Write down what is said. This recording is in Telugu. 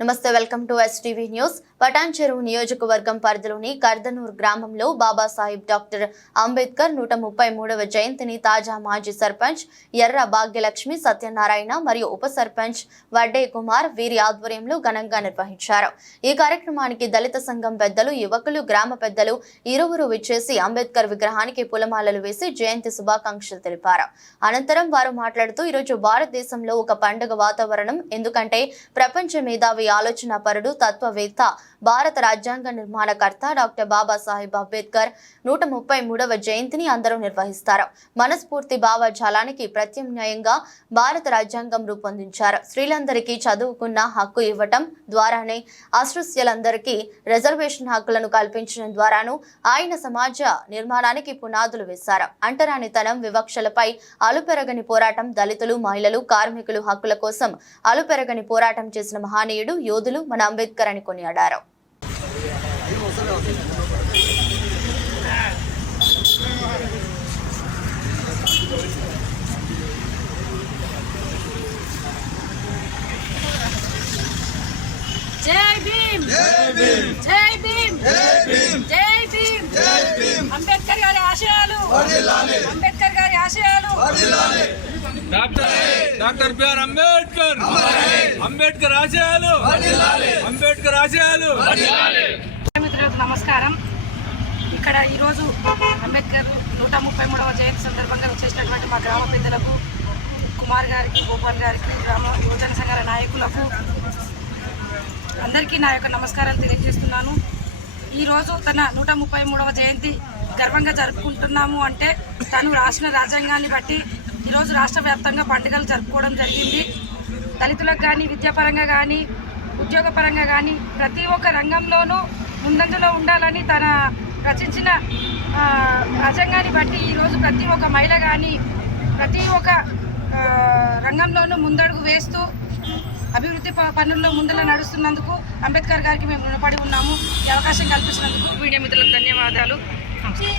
నమస్తే welcome to STV news Patancheru నియోజకవర్గం పరిధిలోని కర్దనూర్ గ్రామంలో బాబాసాహెబ్ డాక్టర్ అంబేద్కర్ నూట ముప్పై మూడవ జయంతిని తాజా మాజీ సర్పంచ్ ఎర్ర భాగ్యలక్ష్మి సత్యనారాయణ మరియు ఉప సర్పంచ్ వడ్డే కుమార్ వీరి ఆధ్వర్యంలో ఘనంగా నిర్వహించారు. ఈ కార్యక్రమానికి దళిత సంఘం పెద్దలు యువకులు గ్రామ పెద్దలు ఇరువురు విచ్చేసి అంబేద్కర్ విగ్రహానికి పులమాలలు వేసి జయంతి శుభాకాంక్షలు తెలిపారు. అనంతరం వారు మాట్లాడుతూ ఈరోజు భారతదేశంలో ఒక పండుగ వాతావరణం. ఎందుకంటే ప్రపంచ మేధావి ఆలోచన పరుడు తత్వవేత్త భారత రాజ్యాంగ నిర్మాణకర్త డాక్టర్ బాబాసాహెబ్ అంబేద్కర్ నూట ముప్పై మూడవ జయంతిని అందరూ నిర్వహిస్తారు. మనస్ఫూర్తి భావజాలానికి ప్రత్యామ్నాయంగా భారత రాజ్యాంగం రూపొందించారు. స్త్రీలందరికీ చదువుకున్న హక్కు ఇవ్వటం ద్వారానే అస్పృశ్యులందరికీ రిజర్వేషన్ హక్కులను కల్పించడం ద్వారాను ఆయన సమాజ నిర్మాణానికి పునాదులు వేశారు. అంటరానితనం వివక్షలపై అలుపెరగని పోరాటం దళితులు మహిళలు కార్మికులు హక్కుల కోసం అలుపెరగని పోరాటం చేసిన మహనీయుడు యోధులు మన అంబేద్కర్ అని కొనియాడారు. జై భీమ్! జై భీమ్! జై భీమ్! అంబేద్కర్ గారి ఆశయాలు! అంబేద్కర్ గారి ఆశయాలు! Doctor doctor B R Ambedkar! Ambedkar ఆశయాలు. అంబేద్కర్ ఆశయాలు. మిత్రులకు నమస్కారం. ఇక్కడ ఈరోజు అంబేద్కర్ నూట ముప్పై మూడవ జయంతి సందర్భంగా వచ్చేసినటువంటి మా గ్రామ పెద్దలకు కుమార్ గారికి గోపాల్ గారికి గ్రామ యువజన సంఘాల నాయకులకు అందరికీ నా యొక్క నమస్కారాలు తెలియజేస్తున్నాను. ఈరోజు తన నూట ముప్పై మూడవ జయంతి గర్వంగా జరుపుకుంటున్నాము అంటే తను రాసిన రాజ్యాంగాన్ని బట్టి ఈరోజు రాష్ట్ర వ్యాప్తంగా పండుగలు జరుపుకోవడం జరిగింది. దళితులకు కానీ విద్యాపరంగా కానీ ఉద్యోగపరంగా కానీ ప్రతి ఒక్క రంగంలోనూ ముందంజలో ఉండాలని తన రచించిన ఆ, రాజ్యాంగాన్ని బట్టి ఈరోజు ప్రతి ఒక్క మహిళ కానీ ప్రతి ఒక్క రంగంలోనూ ముందడుగు వేస్తూ అభివృద్ధి ప- పనుల్లో ముందర నడుస్తున్నందుకు అంబేద్కర్ గారికి మేము రుణపడి ఉన్నాము. ఈ అవకాశం కల్పించినందుకు. మీడియా మిత్రులకు ధన్యవాదాలు. నమస్కారం.